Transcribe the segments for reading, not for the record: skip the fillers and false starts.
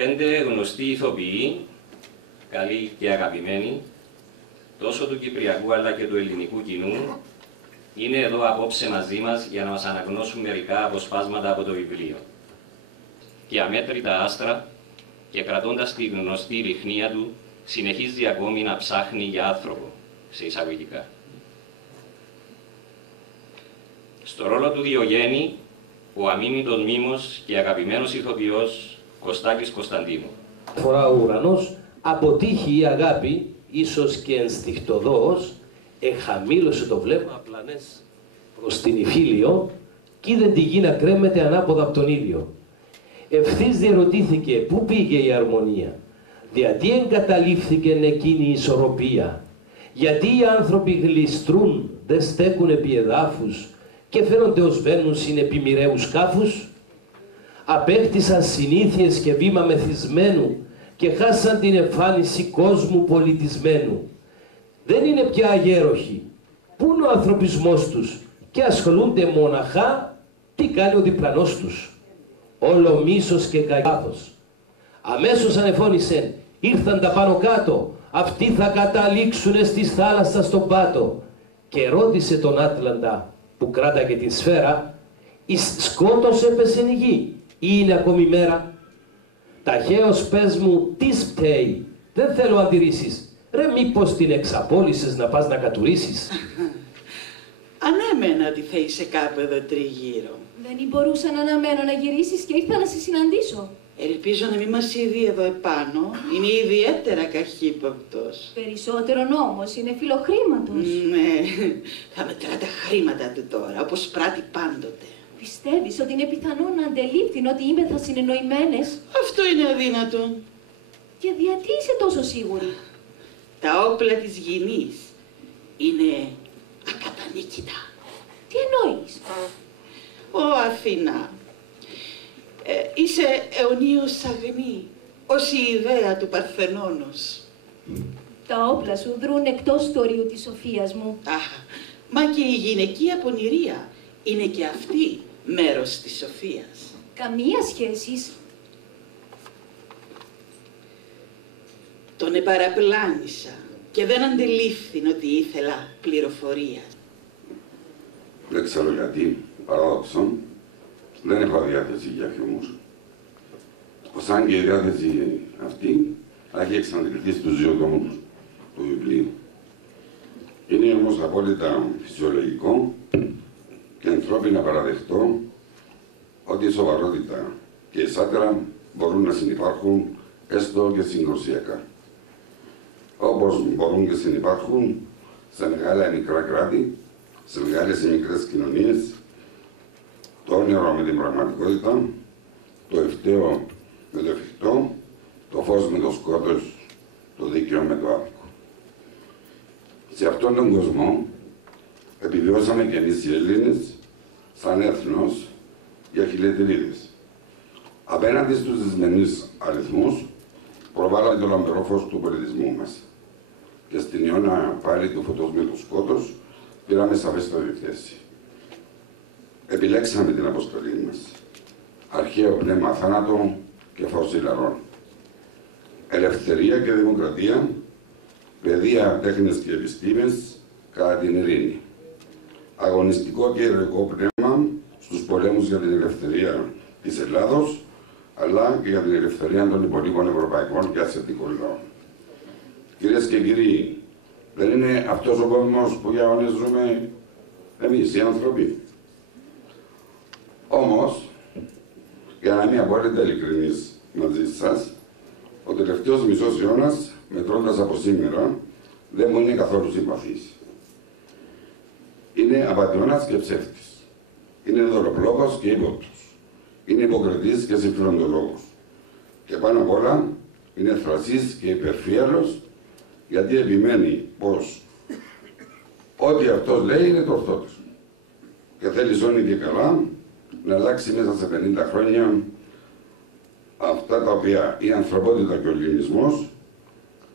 5 γνωστοί ηθοποιοί, καλοί και αγαπημένοι, τόσο του κυπριακού αλλά και του ελληνικού κοινού, είναι εδώ απόψε μαζί μας για να μας αναγνώσουν μερικά αποσπάσματα από το βιβλίο. Και αμέτρητα άστρα, και κρατώντας τη γνωστή λιχνία του, συνεχίζει ακόμη να ψάχνει για άνθρωπο, σε εισαγωγικά. Στο ρόλο του Διογέννη, ο αμήνυτος μήμος και αγαπημένος ηθοποιός Κωστάκης Κωνσταντίνου. Φορά ο ουρανός, αποτύχει η αγάπη, ίσως και ενστιχτοδός, εχαμήλωσε το βλέμμα πλανές προς την Ιφίλιο κι είδε τη γη να κρέμεται ανάποδα από τον ήλιο. Ευθύς διερωτήθηκε πού πήγε η αρμονία, γιατί εγκαταλείφθηκε εκείνη η ισορροπία, γιατί οι άνθρωποι γλιστρούν, δεν στέκουν επί εδάφους και φαίνονται ως Βένους είναι επί μοιραίου σκάφους. Απέκτησαν συνήθειες και βήμα μεθυσμένου και χάσαν την εμφάνιση κόσμου πολιτισμένου. Δεν είναι πια αγέροχοι. Πού είναι ο ανθρωπισμός τους και ασχολούνται μοναχά τι κάνει ο διπλανός τους. Όλο μίσος και καγάθος. Αμέσως ανεφώνησεν, ήρθαν τα πάνω κάτω, αυτοί θα καταλήξουνε στις θάλασσας στον πάτο. Και ρώτησε τον Άτλαντα που κράταγε την σφαίρα, εις σκότος έπεσε η γη ή είναι ακόμη μέρα. Ταχαίως πες μου τι φταίει, δεν θέλω αντιρρήσεις. Ρε μήπως την εξαπόλυσες να πας να κατουρίσεις. Ανέμενα ότι θα είσαι κάπου εδώ τριγύρω. Δεν μπορούσα να αναμένω να γυρίσεις και ήρθα να σε συναντήσω. Ελπίζω να μην μας είδει εδώ επάνω. Είναι ιδιαίτερα καχύποπτος. Περισσότερον όμως, είναι φιλοχρήματος. Ναι, θα μετρά τα χρήματα του τώρα, όπως πράττει πάντοτε. Πιστεύεις ότι είναι πιθανό να αντελήφθην ότι είμαι θα συνεννοημένες? Αυτό είναι αδύνατο. Και γιατί είσαι τόσο σίγουρη? Τα όπλα της γυνής είναι ακατανίκητα. Τι εννοείς? Ω Αθηνά, είσαι αιωνίως αγνή, ως η ιδέα του Παρθενώνος. Τα όπλα σου δρούν εκτός του ορίου της σοφίας μου. Μα και η γυναικεία πονηρία είναι και αυτή μέρος της σοφίας. Καμία σχέση. Τον επαραπλάνησα και δεν αντελήφθην ότι ήθελα πληροφορία. Δεν ξέρω γιατί, παράδοξον, δεν έχω διάθεση για χιούμορ. Σαν και η διάθεση αυτή έχει εξαντληθεί στους δύο τόμους του βιβλίου. Είναι όμως απόλυτα φυσιολογικό και ανθρώπινα να παραδεχτώ ότι η σοβαρότητα και η σάτυρα μπορούν να συνυπάρχουν έστω και συγκρουσιακά. Όπως μπορούν και συνυπάρχουν σε μεγάλα ή μικρά κράτη, σε μεγάλες ή μικρές κοινωνίες, το όνειρο με την πραγματικότητα, το ευκταίο με το εφικτό, το φως με το σκότος, το δίκαιο με το άδικο. Σε αυτόν τον κόσμο επιβιώσαμε και εμείς οι Έλληνες, σαν έθνος, για χιλιετηρίδες. Απέναντι στους δυσμενείς αριθμούς, προβάλλεται το λαμπερό φως του πολιτισμού μας. Και στην Ιώνα πάλι του φωτός με το σκότος, πήραμε σαφέστερη θέση. Επιλέξαμε την αποστολή μας. Αρχαίο πνεύμα θάνατο και φως ηλαρών. Ελευθερία και δημοκρατία, παιδεία, τέχνες και επιστήμες κατά την ειρήνη. Αγωνιστικό και ηρωικό πνεύμα στους πολέμους για την ελευθερία της Ελλάδος, αλλά και για την ελευθερία των υπολείπων ευρωπαϊκών και ασιατικών λαών. Κυρίες και κύριοι, δεν είναι αυτός ο κόσμος που για αιώνες ζούμε εμείς οι άνθρωποι? Όμως, για να είμαι απόλυτα ειλικρινής μαζί σας, ο τελευταίος μισός αιώνας, μετρώντας από σήμερα, δεν μου είναι καθόλου συμπαθής. Είναι απατεώνας και ψεύτης. Είναι δωροπλόκος και ύποπτος. Είναι υποκριτής και συμφιλοντολόγος. Και πάνω απ' όλα, είναι θρασής και υπερφύαλος, γιατί επιμένει πως ό,τι αυτός λέει είναι το ορθό του. Και θέλει σώνει και καλά να αλλάξει μέσα σε 50 χρόνια αυτά τα οποία η ανθρωπότητα και ο ελληνισμός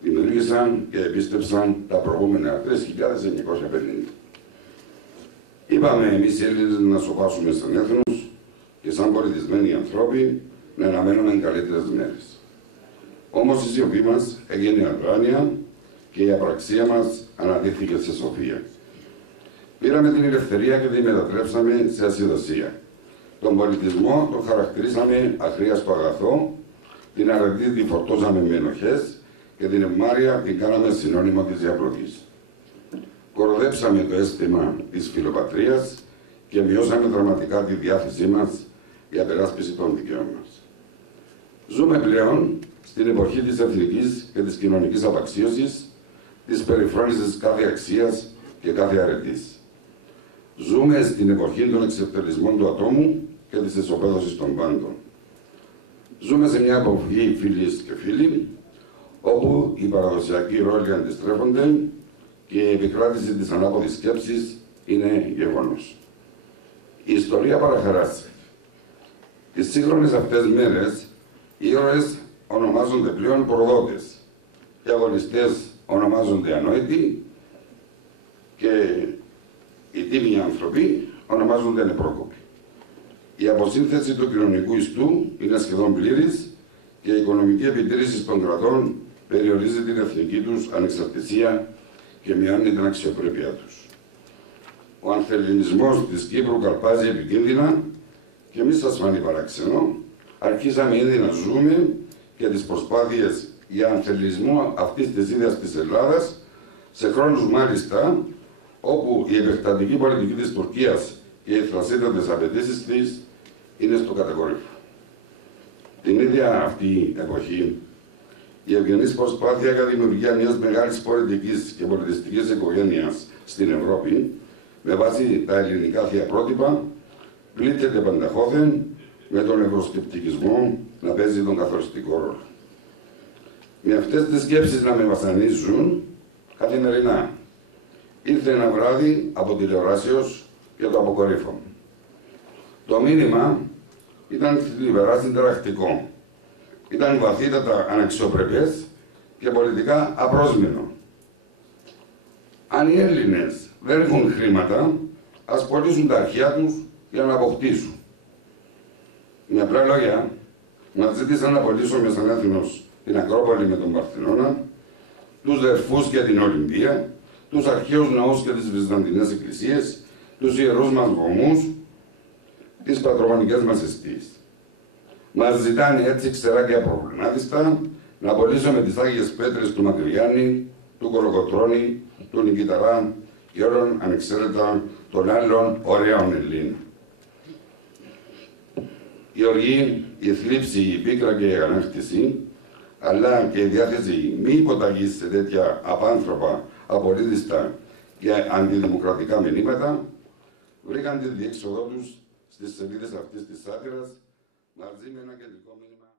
δημιούργησαν και επίστευσαν τα προηγούμενα 3.950. Είπαμε εμείς οι Έλληνες να σοβάσουμε σαν έθνος και σαν πολιτισμένοι ανθρώποι να αναμένουμε καλύτερες μέρες. Όμως η σιωπή μας έγινε αδράνεια και η απραξία μας αναδείχθηκε σε σοφία. Πήραμε την ελευθερία και την μετατρέψαμε σε ασυδοσία. Τον πολιτισμό τον χαρακτηρίσαμε αχρίαστο αγαθό, την αρετή τη φορτώσαμε με ενοχές και την ευμάρεια την κάναμε συνώνυμο της διαπλοκής. Κοροδέψαμε το αίσθημα της φιλοπατρίας και μειώσαμε δραματικά τη διάθεσή μας για περάσπιση των δικαίων μας. Ζούμε πλέον στην εποχή της εθνικής και της κοινωνικής απαξίωσης, της περιφρόνησης κάθε αξίας και κάθε αρετής. Ζούμε στην εποχή των εξευτελισμών του ατόμου και της ισοπαίδωσης των πάντων. Ζούμε σε μια εποχή φίλης και φίλοι, όπου οι παραδοσιακοί ρόλοι αντιστρέφονται και η επικράτηση της ανάποδης σκέψης είναι γεγονός. Η ιστορία παραχαράσει. Τις σύγχρονες αυτές μέρες, οι ήρωες ονομάζονται πλέον προδότες. Οι αγωνιστές ονομάζονται ανόητοι και οι τίμιοι άνθρωποι ονομάζονται νεπρόκοποι. Η αποσύνθεση του κοινωνικού ιστού είναι σχεδόν πλήρης και η οικονομική επιτήρηση των κρατών περιορίζει την εθνική τους ανεξαρτησία και μειώνει την αξιοπρέπειά τους. Ο ανθελληνισμός της Κύπρου καλπάζει επικίνδυνα και μη σας φανεί παράξενο, αρχίσαμε ήδη να ζούμε και τις προσπάθειες για ανθελληνισμό αυτής της ίδιας της Ελλάδας σε χρόνους μάλιστα όπου η επεκτατική πολιτική της Τουρκίας και οι θρασίτατες απαιτήσεις της είναι στο κατακόρυφο. Την ίδια αυτή εποχή, η ευγενής προσπάθεια για δημιουργία μιας μεγάλης πολιτικής και πολιτιστικής οικογένειας στην Ευρώπη, με βάση τα ελληνικά θεία πρότυπα, πλήττεται πανταχώδεν με τον ευρωσκεπτικισμό να παίζει τον καθοριστικό ρόλο. Με αυτές τις σκέψεις να με βασανίζουν καθημερινά. Ήρθε ένα βράδυ από τηλεοράσεως και το αποκορύφωμα. Το μήνυμα ήταν θλιβερά συνταρακτικό. Ήταν βαθύτατα αναξιοπρεπές και πολιτικά απρόσμενο. Αν οι Έλληνες δεν έχουν χρήματα, ας πωλήσουν τα αρχεία τους για να αποκτήσουν. Με απλά λόγια, μας ζήτησαν να πωλήσουμε σαν Έθνος την Ακρόπολη με τον Παρθενώνα, τους Δερφούς και την Ολυμπία, τους αρχαίους ναούς και τις βυζαντινές εκκλησίες, τους ιερούς μας βωμούς, τις πατρογονικές μας αιστείες. Μας ζητάνε έτσι ξερά και απροβλημάτιστα να πωλήσουμε τις Άγιες Πέτρες του Μακρυγιάννη, του Κολοκοτρώνη, του Νικηταρά και όλων ανεξαίρετα των άλλων ωραίων Ελλήνων. Η οργή, η θλίψη, η πίκρα και η αγανάκτηση, αλλά και η διάθεση μη υποταγής σε τέτοια απάνθρωπα, απολύτιστα και αντιδημοκρατικά μηνύματα, βρήκαν τη διέξοδό τους στις σελίδες αυτής της σάτυρας, μαζί με ένα κεντρικό μήνυμα.